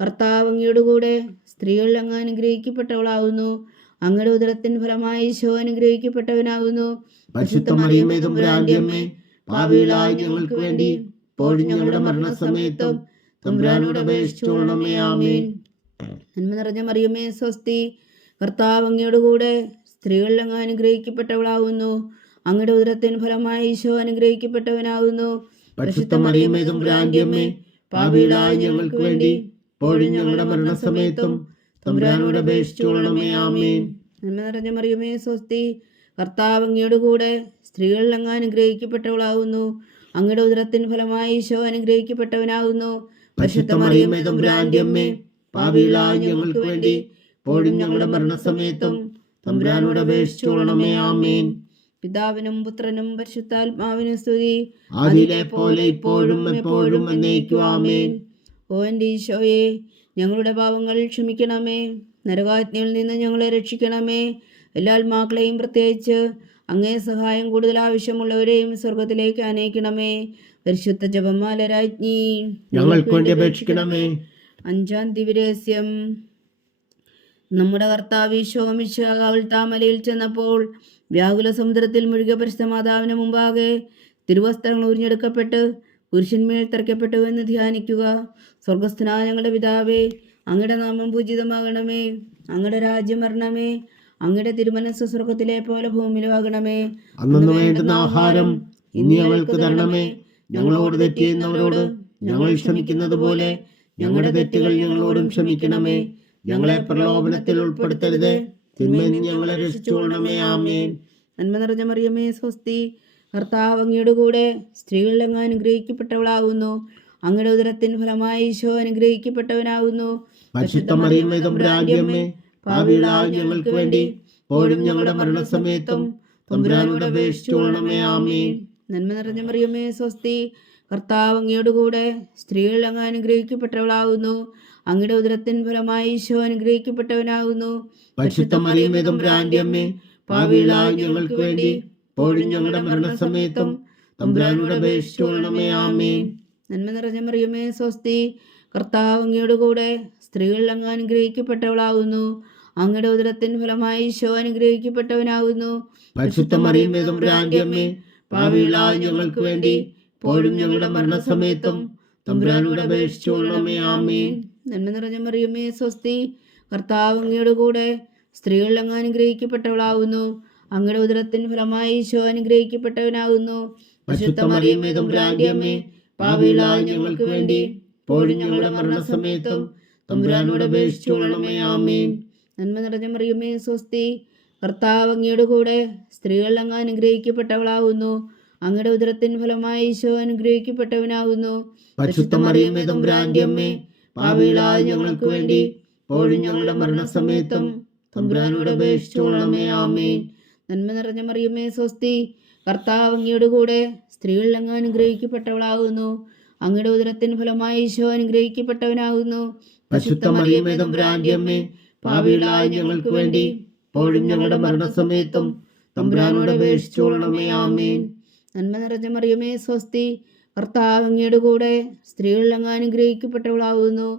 കർത്താവ് അങ്ങയുടെ കൂടെ സ്ത്രീകൾ അങ്ങ് അനുഗ്രഹിക്കപ്പെട്ടവളാകുന്നു അങ്ങയുടെ ഉദരത്തിൻ ഫലമായി ഈശോ അനുഗ്രഹിക്കപ്പെട്ടവനാകുന്നു
ഞങ്ങൾക്ക് വേണ്ടി ഇപ്പോഴും ഞങ്ങളുടെ മരണസമയത്തും തമ്പുരാനോട് അപേക്ഷിച്ചുകൊള്ളണമേ ആമേൻ.
നന്മ നിറഞ്ഞ മറിയമേ സ്വസ്തി കർത്താവ് അങ്ങയുടെ കൂടെ സ്ത്രീകൾ അങ്ങ് അനുഗ്രഹിക്കപ്പെട്ടവളാകുന്നു അങ്ങയുടെ ഉദരത്തിൻ ഫലമായി ഈശോ അനുഗ്രഹിക്കപ്പെട്ടവനാകുന്നു
പരിശുദ്ധ മറിയമ്മേ തമ്പുരാന്റിയമ്മേ പാവികളായ ഞങ്ങൾക്ക് വേണ്ടി ഇപ്പോഴും ഞങ്ങളുടെ മരണസമയത്തും തമ്പുരാനോട് അപേക്ഷിച്ചുകൊള്ളണമേ ആമേൻ.
നന്മ നിറഞ്ഞ മറിയമേ സ്വസ്തി. കർത്താവ് അങ്ങയുടെ കൂടെ സ്ത്രീകളിൽ അങ്ങ് അനുഗ്രഹിക്കപ്പെട്ടവളാകുന്നു അങ്ങയുടെ ഉദരത്തിൻ ഫലമായി ഈശോ അനുഗ്രഹിക്കപ്പെട്ടവനാകുന്നു
പരിശുദ്ധ മറിയമ്മേ തമ്പുരാന്റിയമ്മേ പാവികളായ ഞങ്ങൾക്ക് വേണ്ടി ഇപ്പോഴും ഞങ്ങളുടെ മരണസമയത്തും തമ്പുരാനോട് അപേക്ഷിച്ചുകൊള്ളണമേ ആമേൻ.
പിതാവിനും പുത്രനും പരിശുദ്ധാത്മാവിനും സ്തുതി.
അതിലെ പോലെ ഇപ്പോഴും എപ്പോഴും എന്നേക്കും ആമേൻ.
ഓ എന്റെ ഈശോയെ ഞങ്ങളുടെ പാവങ്ങൾ ക്ഷമിക്കണമേ. നരകാജ്ഞയിൽ നിന്ന് ഞങ്ങളെ രക്ഷിക്കണമേ. എല്ലാ ആത്മാക്കളെയും പ്രത്യേകിച്ച് അങ്ങേ സഹായം കൂടുതൽ ആവശ്യമുള്ളവരെയും സ്വർഗത്തിലേക്ക് അനയിക്കണമേ പരിശുദ്ധ ജപമാല രാജ്ഞി
ഞങ്ങൾക്ക് വേണ്ടി അപേക്ഷിക്കണമേ.
അഞ്ചാം ദിവ്യരഹസ്യം. നമ്മുടെ കർത്താവ് ഈശോമിശ കാവൽ താമലയിൽ ചെന്നപ്പോൾ വ്യാകുല സമുദ്രത്തിൽ മുഴുകിയ പരിശുദ്ധ മാതാവിന് മുമ്പാകെ തിരുവസ്ത്രങ്ങൾ ഉരിഞ്ഞെടുക്കപ്പെട്ട് പുരുഷന്മേൽ തറയ്ക്കപ്പെട്ടു എന്ന് ധ്യാനിക്കുക. സ്വർഗസ്ഥനായ ഞങ്ങളുടെ പിതാവേ അങ്ങയുടെ നാമം പൂജിതമാകണമേ. അങ്ങയുടെ രാജ്യം വരണമേ. അങ്ങയുടെ തിരുമനസ് സ്വർഗത്തിലെ പോലെ ഭൂമിയിലുമാകണമേ.
അന്നു വേണ്ടുന്ന ആഹാരം ഇനി ഞങ്ങൾക്ക് തരണമേ. ഞങ്ങളോട് തെറ്റ് ചെയ്യുന്നവരോട് ഞങ്ങൾ ക്ഷമിക്കുന്നത് പോലെ ഞങ്ങളുടെ തെറ്റുകൾ ഞങ്ങളോടും ക്ഷമിക്കണമേ. ഞങ്ങളെ പ്രലോഭനത്തിൽ ഉൾപ്പെടുത്തരുത്. തിന്മയിൽ ഞങ്ങളെ രക്ഷിച്ചുകൊള്ളണമേ. ആമേൻ.
നന്മ നിറഞ്ഞ മറിയമേ സ്വസ്തി. കർത്താവ് അങ്ങയുടെ കൂടെ സ്ത്രീകളിൽ അങ്ങ് അനുഗ്രഹിക്കപ്പെട്ടവളാകുന്നു അങ്ങയുടെ ഉദരത്തിൻ ഫലമായി ഈശോ അനുഗ്രഹിക്കപ്പെട്ടവനാകുന്നു
പരിശുദ്ധ മറിയമ്മേ തമ്പുരാന്റിയമ്മേ പാപികളായ ഞങ്ങൾക്ക് വേണ്ടി ഇപ്പോഴും ഞങ്ങളുടെ മരണസമയത്തും തമ്പുരാനോട് അപേക്ഷിച്ചുകൊള്ളണമേ ആമേൻ.
നന്മ നിറഞ്ഞ മറിയമേ സ്വസ്തി കർത്താവ് അങ്ങയുടെ കൂടെ സ്ത്രീകളിൽ അങ്ങ് അനുഗ്രഹിക്കപ്പെട്ടവളാകുന്നു അങ്ങയുടെ ഉദരത്തിൻ ഫലമായി ഈശോ അനുഗ്രഹിക്കപ്പെട്ടവനാകുന്നു
പരിശുദ്ധ മറിയമേ തമ്പുരാന്റെ അമ്മേ പാപികളായ ഞങ്ങൾക്ക് വേണ്ടി ഇപ്പോഴും ഞങ്ങളുടെ മരണസമയത്തും തമ്പുരാനോട് അപേക്ഷിച്ചുകൊള്ളണമേ ആമേൻ.
നന്മ നിറഞ്ഞ മറിയമേ സ്വസ്തി. കർത്താവ് അങ്ങയുടെ കൂടെ സ്ത്രീകൾ അങ്ങ് അനുഗ്രഹിക്കപ്പെട്ടവളാകുന്നു. അങ്ങയുടെ ഉദരത്തിൻ ഫലമായി ഈശോ അനുഗ്രഹിക്കപ്പെട്ടവനാകുന്നു.
തമ്പുരാന്റെ അമ്മേ. ഞങ്ങൾക്ക് വേണ്ടി ഇപ്പോഴും ഞങ്ങളുടെ മരണസമയത്തും തമ്പുരാനോട് അപേക്ഷിച്ചുകൊള്ളണമേ ആമേൻ.
നന്മ നിറഞ്ഞ മറിയമേ സ്വസ്തി. കർത്താവ് അങ്ങയുടെ കൂടെ സ്ത്രീകൾ അങ്ങ് അനുഗ്രഹിക്കപ്പെട്ടവളാകുന്നു. അങ്ങയുടെ ഉദരത്തിൻ ഫലമായി ഈശോ അനുഗ്രഹിക്കപ്പെട്ടവനാകുന്നു.
പരിശുദ്ധ മറിയമേ തമ്പുരാന്റെ അമ്മേ പാപികളായ ഞങ്ങൾക്ക് വേണ്ടി ഇപ്പോഴും ഞങ്ങളുടെ മരണസമയത്തും. തമ്പുരാനോട് അപേക്ഷിച്ചുകൊള്ളണമേ ആമീൻ.
നന്മ നിറഞ്ഞ മറിയമേ സ്വസ്തി. കർത്താവ് അങ്ങയുടെ കൂടെ സ്ത്രീകൾ അങ്ങ് അനുഗ്രഹിക്കപ്പെട്ടവളാകുന്നു. അങ്ങയുടെ ഉദരത്തിൻ ഫലമായി ഈശോ അനുഗ്രഹിക്കപ്പെട്ടവനാകുന്നു.
പരിശുദ്ധ മറിയമേ തമ്പുരാന്റെ അമ്മേ പാപികളായ ഞങ്ങൾക്ക് വേണ്ടി ഇപ്പോഴും ഞങ്ങളുടെ മരണസമയത്തും. തമ്പുരാനോട് അപേക്ഷിച്ചുകൊള്ളണമേ ആമേൻ.
നന്മ നിറഞ്ഞ മറിയമേ സ്വസ്തി. കർത്താവ് അങ്ങയുടെ കൂടെ സ്ത്രീകൾ അങ്ങ് അനുഗ്രഹിക്കപ്പെട്ടവളാകുന്നു. അങ്ങയുടെ ഉദരത്തിന് ഫലമായി ഈശോ അനുഗ്രഹിക്കപ്പെട്ടവനാകുന്നു.
പാപികളായ ഞങ്ങൾക്ക് വേണ്ടി ഇപ്പോഴും ഞങ്ങളുടെ മരണസമയത്തും തമ്പുരാനോട് അപേക്ഷിച്ചോളണമേ ആമേൻ.
നന്മ നിറഞ്ഞ മറിയമേ സ്വസ്തി. കർത്താവ് അങ്ങയുടെ കൂടെ സ്ത്രീകളിൽ അങ്ങ് അനുഗ്രഹിക്കപ്പെട്ടവളാകുന്നു.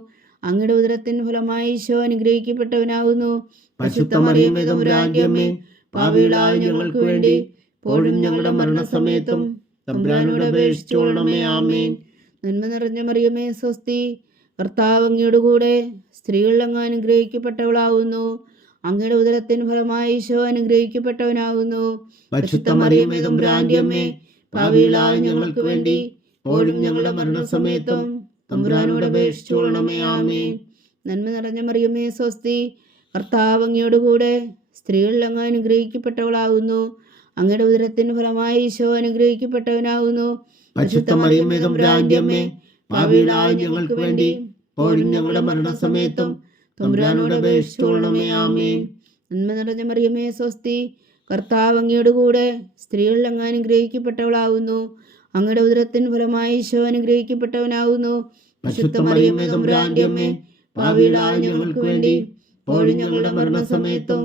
അങ്ങയുടെ ഉദരത്തിന് ഫലമായി ഈശോ അനുഗ്രഹിക്കപ്പെട്ടവനാകുന്നു.
പരിശുദ്ധ മറിയമേ തമ്പുരാന്റെ അമ്മേ പാപികളായ ഞങ്ങൾക്ക് വേണ്ടി ഇപ്പോഴും ഞങ്ങളുടെ മരണസമയത്തും തമ്പുരാനോട് അപേക്ഷിച്ചുകൊള്ളണമേ ആമേൻ.
നന്മ നിറഞ്ഞ മറിയമേ സ്വസ്തി. കർത്താവ് കൂടെ സ്ത്രീകളിലങ്ങ് അങ്ങ് അനുഗ്രഹിക്കപ്പെട്ടവളാകുന്നു അങ്ങയുടെ ഉദരത്തിന് ഫലമായി ഈശോ അനുഗ്രഹിക്കപ്പെട്ടവനാകുന്നു
പരിശുദ്ധമറിയമേ തമ്പുരാന്റെ അമ്മേ പാപികളായ ഞങ്ങൾക്ക് വേണ്ടി ഇപ്പോഴും ഞങ്ങളുടെ മരണസമയത്തും തമ്പുരാനോട് അപേക്ഷിച്ചുകൊള്ളണമേ ആമേൻ.
നന്മ നിറഞ്ഞ മറിയമേ സ്വസ്തി. കർത്താവ് അങ്ങയുടെ അങ്ങ് അനുഗ്രഹിക്കപ്പെട്ടവളാകുന്നു അങ്ങയുടെ ഉദരത്തിന്റെ ഫലമായി ഈശോ അനുഗ്രഹിക്കപ്പെട്ടവനാകുന്നു
ഞങ്ങൾക്ക് വേണ്ടി ഇപ്പോഴും ഞങ്ങളുടെ മരണസമയത്തും തമ്പുരാനോട് അപേക്ഷിച്ചുകൊള്ളണമേ ആമേൻ.
നന്മ നിറഞ്ഞ മറിയമേ സ്വസ്തി കർത്താവ് അങ്ങയുടെ കൂടെ സ്ത്രീകളിൽ അങ്ങ് അനുഗ്രഹിക്കപ്പെട്ടവളാകുന്നു അങ്ങയുടെ ഉദരത്തിന് ഫലമായി ഈശോ
തമ്പുരാന്റെ അമ്മേ പാപികളായ ഞങ്ങൾക്ക് വേണ്ടി ഇപ്പോഴും ഞങ്ങളുടെ മരണസമയത്തും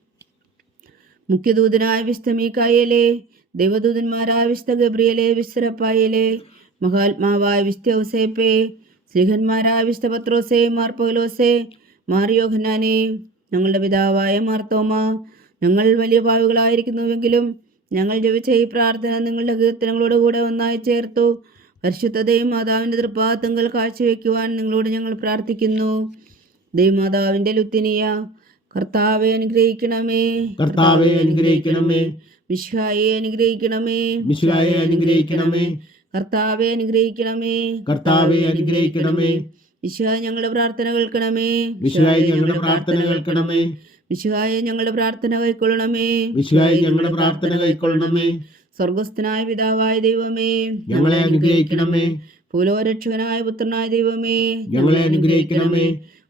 മുഖ്യദൂതനായ വിശുദ്ധ ദൈവദൂതന്മാരായ വിശുദ്ധ ഗബ്രിയലെ വിശ്രപ്പായലെ മഹാത്മാവായ വിശുദ്ധ ഔസേപ്പെ വിശുദ്ധ പത്രോസെ മാർപ്പകലോസെ മാറിയോഹനാനെ ഞങ്ങളുടെ പിതാവായ മാർത്തോമ ഞങ്ങൾ വലിയ പാവികളായിരിക്കുന്നുവെങ്കിലും ഞങ്ങൾ ജപിച്ച ഈ പ്രാർത്ഥന നിങ്ങളുടെ കീർത്തനങ്ങളോട് കൂടെ ഒന്നായി ചേർത്തു. പരിശുദ്ധതയും മാതാവിന്റെ തൃപ്പാത്തങ്ങൾ കാഴ്ചവെക്കുവാൻ നിങ്ങളോട് ഞങ്ങൾ പ്രാർത്ഥിക്കുന്നു. ദൈവമാതാവിന്റെ ലുത്തിനിയ കർത്താവെ അനുഗ്രഹിക്കണമേ.
കർത്താവെ അനുഗ്രഹിക്കണമേ.
മിശ്രായെ അനുഗ്രഹിക്കണമേ.
മിശ്രായെ അനുഗ്രഹിക്കണമേ.
കർത്താവെ അനുഗ്രഹിക്കണമേ.
കർത്താവെ അനുഗ്രഹിക്കണമേ.
വിശ്വായ ഞങ്ങളുടെ പ്രാർത്ഥന കേൾക്കണമേ.
വിശ്വായ ഞങ്ങളുടെ പ്രാർത്ഥന കേൾക്കണമേ.
വിശ്വായ ഞങ്ങളുടെ പ്രാർത്ഥന കൈക്കൊള്ളണമേ
വിശ്വായ ഞങ്ങളുടെ പ്രാർത്ഥന കൈക്കൊള്ളണമേ
സ്വർഗസ്ഥനായ പിതാവായ ദൈവമേ.
ഞങ്ങളെ അനുഗ്രഹിക്കണമേ.
ഭൂലോരക്ഷകനായ പുത്രനായ ദൈവമേ.
ഞങ്ങളെ അനുഗ്രഹിക്കണമേ.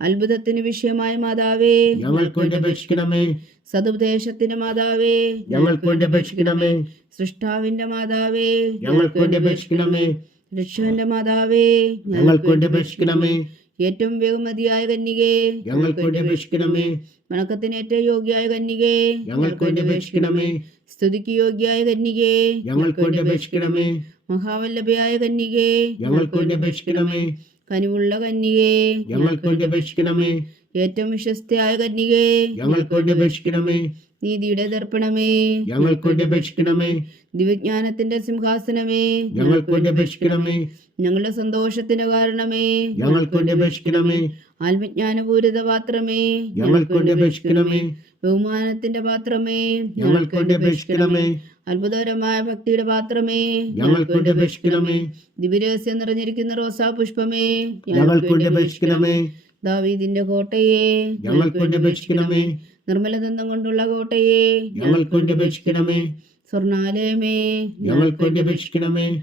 അത്ഭുതത്തിന് വിഷയമായ മാതാവേ
ഞങ്ങൾക്ക് വേണ്ടി അപേക്ഷിക്കണമേ
സതുപദേശത്തിന്റെ മാതാവേ
ഞങ്ങൾക്ക് വേണ്ടി അപേക്ഷിക്കണമേ
സൃഷ്ടാവിന്റെ മാതാവേ
ഞങ്ങൾക്ക് വേണ്ടി അപേക്ഷിക്കണമേ
മാതാവേ
ഞങ്ങൾക്ക് വേണ്ടി അപേക്ഷിക്കണമേ
ഏറ്റവും ബഹുമതിയായ കന്യകേ
ഞങ്ങൾക്ക് വേണ്ടി അപേക്ഷിക്കണമേ
വണക്കത്തിന് ഏറ്റവും യോഗ്യായ കന്യകേ
ഞങ്ങൾക്ക് വേണ്ടി അപേക്ഷിക്കണമേ
സ്തുതിക്ക് യോഗ്യായ കന്യകേ
ഞങ്ങൾക്ക് വേണ്ടി അപേക്ഷിക്കണമേ
മഹാവല്ലഭയായ കന്യകേ
ഞങ്ങൾക്ക് വേണ്ടി അപേക്ഷിക്കണമേ
കനിവുള്ള കന്യകേ.
ഞങ്ങൾക്ക് വേണ്ടി അപേക്ഷിക്കണമേ.
ഏറ്റവും വിശ്വസ്തയായ കന്യകേ.
ഞങ്ങൾക്ക് വേണ്ടി അപേക്ഷിക്കണമേ.
നീതിയുടെ ദർപ്പണമേ
ഞങ്ങൾക്ക് വേണ്ടി അപേക്ഷിക്കണമേ.
ദിവ്യജ്ഞാനത്തിന്റെ സിംഹാസനമേ.
ഞങ്ങൾക്ക് വേണ്ടി അപേക്ഷിക്കണമേ.
ഞങ്ങളുടെ സന്തോഷത്തിന് കാരണമേ.
ഞങ്ങൾക്ക് വേണ്ടി അപേക്ഷിക്കണമേ.
ആത്മജ്ഞാനപൂരിത പാത്രമേ
ഞങ്ങൾക്ക് വേണ്ടി അപേക്ഷിക്കണമേ.
ബഹുമാനത്തിന്റെ പാത്രമേ
ഞങ്ങൾക്ക് വേണ്ടി അപേക്ഷിക്കണമേ.
അത്ഭുതകരമായ ഭക്തിയുടെ പാത്രമേ
ഞങ്ങൾക്ക് വേണ്ടി അപേക്ഷിക്കണമേ.
ദിവ്യരഹസ്യം നിറഞ്ഞിരിക്കുന്ന റോസാ പുഷ്പമേ
ഞങ്ങൾക്ക് വേണ്ടി അപേക്ഷിക്കണമേ.
ദാവീദിന്റെ കോട്ടയെ
ഞങ്ങൾക്ക് വേണ്ടി അപേക്ഷിക്കണമേ.
നിർമ്മലദന്തം കൊണ്ടുള്ള കോട്ടയെ
ഞങ്ങൾക്ക് വേണ്ടി അപേക്ഷിക്കണമേ.
സ്വർണാലയമേ
ഞങ്ങൾക്ക് വേണ്ടി അപേക്ഷിക്കണമേ.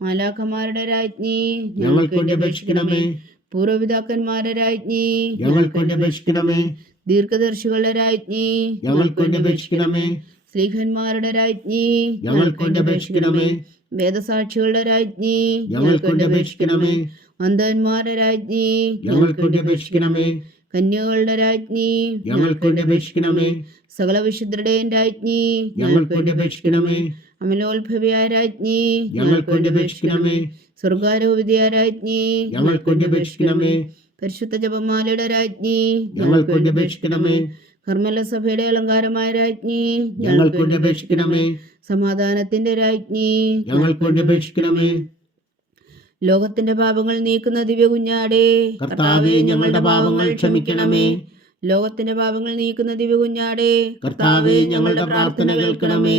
മാലാഖമാരുടെ രാജ്ഞി
ഞങ്ങൾക്ക് വേണ്ടി അപേക്ഷിക്കണമേ
പൂർവപിതാക്കന്മാരുടെ രാജ്ഞി
ഞങ്ങൾക്ക് വേണ്ടി അപേക്ഷിക്കണമേ
ദീർഘദർശികളുടെ രാജ്ഞി
ഞങ്ങൾക്ക് വേണ്ടി അപേക്ഷിക്കണമേ
സ്ലീഹന്മാരുടെ രാജ്ഞി
ഞങ്ങൾക്ക് വേണ്ടി അപേക്ഷിക്കണമേ
വേദസാക്ഷികളുടെ രാജ്ഞി
ഞങ്ങൾക്ക് വേണ്ടി അപേക്ഷിക്കണമേ
അന്ധന്മാരുടെ രാജ്ഞി
ഞങ്ങൾക്ക് വേണ്ടി അപേക്ഷിക്കണമേ
കന്യകളുടെ രാജ്ഞി
ഞങ്ങൾക്ക് വേണ്ടി അപേക്ഷിക്കണമേ
സകല വിശുദ്ധരുടെയും രാജ്ഞി
ഞങ്ങൾക്ക് വേണ്ടി അപേക്ഷിക്കണമേ
അമലോത്ഭവിയായ രാജ്ഞി
ഞങ്ങൾക്ക് വേണ്ടി അപേക്ഷിക്കണമേ.
സ്വർഗാരോപിതയായ രാജ്ഞി
ഞങ്ങൾക്ക് വേണ്ടി അപേക്ഷിക്കണമേ.
പരിശുദ്ധ ജപമാലയുടെ രാജ്ഞി
ഞങ്ങൾക്ക് വേണ്ടി അപേക്ഷിക്കണമേ.
കർമ്മല സഭയുടെ അലങ്കാരമായ രാജ്ഞി
ഞങ്ങൾക്ക് വേണ്ടി അപേക്ഷിക്കണമേ.
സമാധാനത്തിന്റെ രാജ്ഞി
ഞങ്ങൾക്ക് വേണ്ടി അപേക്ഷിക്കണമേ.
ലോകത്തിന്റെ പാപങ്ങൾ നീക്കുന്ന ദിവ്യ കുഞ്ഞാടേ
കർത്താവേ ഞങ്ങളുടെ പാപങ്ങൾ ക്ഷമിക്കണമേ.
ലോകത്തിന്റെ പാപങ്ങൾ നീക്കുന്ന ദിവ്യ കുഞ്ഞാടേ
കർത്താവേ ഞങ്ങളുടെ പ്രാർത്ഥന കേൾക്കണമേ.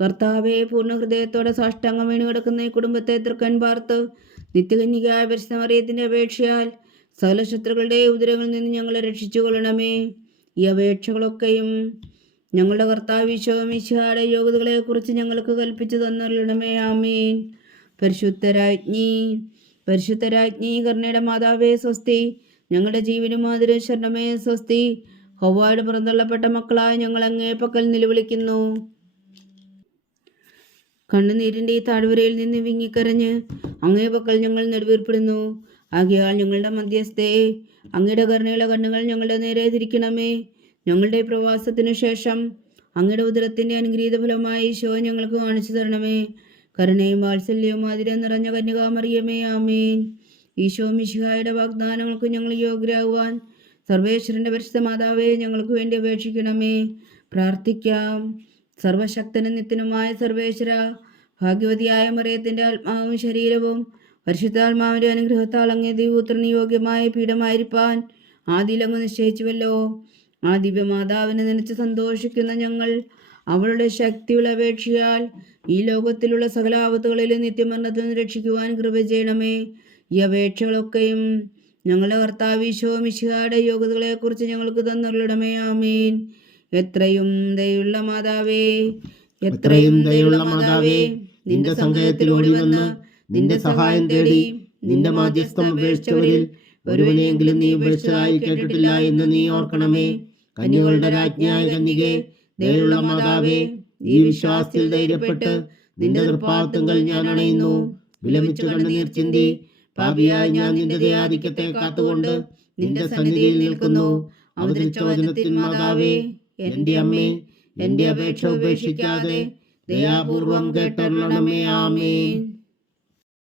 കർത്താവെ പൂർണ ഹൃദയത്തോടെ സാഷ്ടാംഗം വീണ് കിടക്കുന്ന ഈ കുടുംബത്തെ തൃക്കൻ പാർത്ത് നിത്യകന്യകായ പരിശ്രമറിയത്തിന്റെ അപേക്ഷയാൽ സകല ശത്രുക്കളുടെ ഉദരങ്ങളിൽ നിന്ന് ഞങ്ങളെ രക്ഷിച്ചു കൊള്ളണമേ ഈ അപേക്ഷകളൊക്കെയും ഞങ്ങളുടെ കർത്താവ് ഈശോമിശിഹായുടെ യോഗ്യതകളെക്കുറിച്ച് ഞങ്ങൾക്ക് കൽപ്പിച്ചു തന്നറിയണമേ ആമീൻ. പരിശുദ്ധരാജ്ഞി പരിശുദ്ധരാജ്ഞി കർണയുടെ മാതാവേ സ്വസ്തി ഞങ്ങളുടെ ജീവനും മാതിരി ശരണമേ സ്വസ്തി. ഹൗവായുടെ പുറന്തള്ളപ്പെട്ട മക്കളായ ഞങ്ങൾ അങ്ങേ പക്കൽ നിലവിളിക്കുന്നു. കണ്ണുനീരിന്റെ ഈ താഴ്വരയിൽ നിന്ന് വിങ്ങിക്കരഞ്ഞ് അങ്ങേ പക്കൽ ഞങ്ങൾ നെടുവീർപ്പെടുന്നു. ആകയാൽ ഞങ്ങളുടെ മധ്യസ്ഥേ അങ്ങയുടെ കരുണയുള്ള കണ്ണുകൾ ഞങ്ങളുടെ നേരെ തിരിക്കണമേ. ഞങ്ങളുടെ പ്രവാസത്തിനു ശേഷം അങ്ങയുടെ ഉദരത്തിന്റെ അനുഗ്രഹീത ഫലമായി ഈശോ ഞങ്ങൾക്ക് കാണിച്ചു തരണമേ. കരുണയും വാത്സല്യവും ആതിരം നിറഞ്ഞ കന്യകാമറിയമേ ആമേൻ. ഈശോ മിശിഹായുടെ വാഗ്ദാനങ്ങൾക്ക് ഞങ്ങൾ യോഗ്യരാകുവാൻ സർവേശ്വരന്റെ പരിശുദ്ധ മാതാവേ ഞങ്ങൾക്ക് വേണ്ടി അപേക്ഷിക്കണമേ. പ്രാർത്ഥിക്കാം. സർവശക്തനും നിത്യനുമായ സർവേശ്വര ഭാഗ്യവതിയായ മറിയത്തിന്റെ ആത്മാവും ശരീരവും പരിശുദ്ധാത്മാവിന്റെ അനുഗ്രഹത്താൽ അങ്ങേ ദൈവപുത്രന് യോഗ്യമായ പീഠമായിരിക്കാൻ ആദിയിലങ്ങ് നിശ്ചയിച്ചുവല്ലോ. ആ ദിവ്യമാതാവിനെ നനച്ച് സന്തോഷിക്കുന്ന ഞങ്ങൾ അവളുടെ ശക്തിയുള്ള അപേക്ഷയാൽ ഈ ലോകത്തിലുള്ള സകല ആപത്തുകളിലും നിത്യമരണത്തിൽ നിന്ന് രക്ഷിക്കുവാൻ കൃപ ചെയ്യണമേ. ഈ അപേക്ഷകളൊക്കെയും ഞങ്ങളുടെ കർത്താവ് ഈശോ മിശിഹായുടെ യോഗ്യതകളെക്കുറിച്ച് ഞങ്ങൾക്ക് തന്നുള്ളിടമേ ആമീൻ. എത്രയും ദയുള്ള മാതാവേ എത്രയും ദയുള്ള മാതാവേ നിന്റെ സങ്കേതത്തിൽ ഓടി വന്ന് നിന്റെ സഹായം തേടി നിന്റെ മാധ്യസ്ഥം ഉപേക്ഷിച്ചവരിൽ ഒരുവനെയെങ്കിലും നീ ഉപേക്ഷിച്ചതായി കേട്ടിട്ടില്ല എന്ന് നീ ഓർക്കണമേ. കന്യകളുടെ രാജ്ഞിയായ കന്യകെ ദയുള്ള മാതാവേ ഈ വിശ്വാസത്തിൽ ധൈര്യപ്പെട്ട് നിന്റെ നിർപ്പാർത്ഥങ്ങൾ ഞാൻ അണയുന്നു. വിലമിച്ചു കണ്ണുനീർ ചിന്തി. പാപിയായി ഞാൻ നിന്റെ ദയാധിക്യത്തെ കാത്തുകൊണ്ട് നിന്റെ സന്നിധിയിൽ നിൽക്കുന്നു. അവതരിച്ച വചനത്തിൻ മാതാവേ എന്റെ അമ്മേ
എന്റെ അപേക്ഷ ഉപേക്ഷിക്കാതെ ദയാപൂർവം കേട്ടരുളണമേ ആമേൻ.